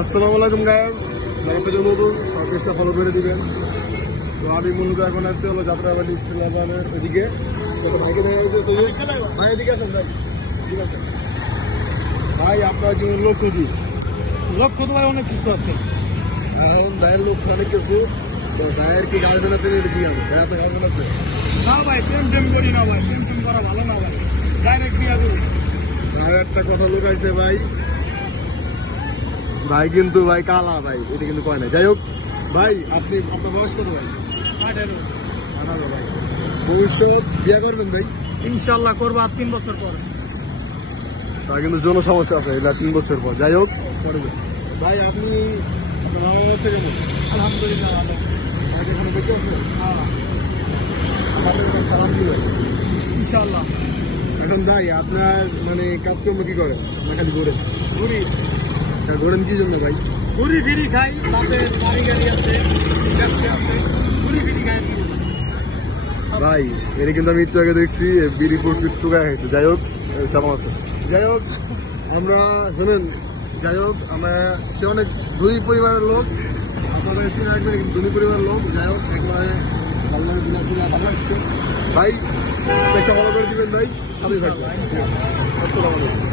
আসসালামু আলাইকুম গাইস, যারা পেজের নতুন সব পেজটা ফলো করে দিবেন। তো আমি মূলত এখন আসছি হলো যাত্রাবাড়ি ছিলাবানের ওইদিকে। তো ভাইকে দেখা যাচ্ছে ভাই, এদিকে আসেন ভাই, ঠিক আছে ভাই। আপনার জন্য লক্ষ্য কি? লক্ষ্য তো ভাই অনেক কিছু আছে। এখন ভাইয়ের লক্ষ্য অনেক কিছু। তো ভাইয়ের কি গার্লফ্রেন্ড আছে? এটা কি হবে ভাই? আপনার গার্লফ্রেন্ড আছে? না ভাই, প্রেম করি না ভাই, প্রেম করা ভালো না ভাই, ডাইরেক্ট বিয়া দেবো। আর একটা কথা লুকাইছে ভাই, ভাই কিন্তু ভাই কালা ভাই, এটা কিন্তু কয় না। যাই হোক ভাই, আপনার বয়স কত ভাই? 18 18 ভাই। ভবিষ্যৎ বিয়ে করবেন ভাই? ইনশাল্লাহ করবো আর 3 বছর পর। তার কিন্তু যৌন সমস্যা আছে, এটা 3 বছর পর। যাই হোক করবেন ভাই। আপনি আপনার বাবা মা থেকে কেমন? আলহামদুলিল্লাহ ভালো। ভাই এখানে বেঁচে আছে? হ্যাঁ আমাদের সালাম দিবেন ইনশাল্লাহ। এখন ভাই আপনার মানে কাজকর্ম কি করেন না খালি ঘোরেন? ঘুরি ঘোরেন কি জন্য ভাই? ঘুরি ফিরি খাই, তাতে বাড়ি গাড়ি আছে, ব্যবসা আছে, ঘুরি ফিরি খাই। ভাই এটা কিন্তু আমি একটু আগে দেখছি বিরিপুর একটু গায়ে হয়েছে। যাই হোক চাপা আছে। যাই হোক আমরা শোনেন, যাই হোক আমরা সে অনেক ধনী পরিবারের লোক, আপনারা একটু রাখবেন ধনী পরিবারের লোক। যাই হোক একবারে ভালো লাগে, ভালো লাগছে ভাই। চেষ্টা ভালো করে দিবেন ভাই, সাথে থাকবেন। আসসালামু আলাইকুম।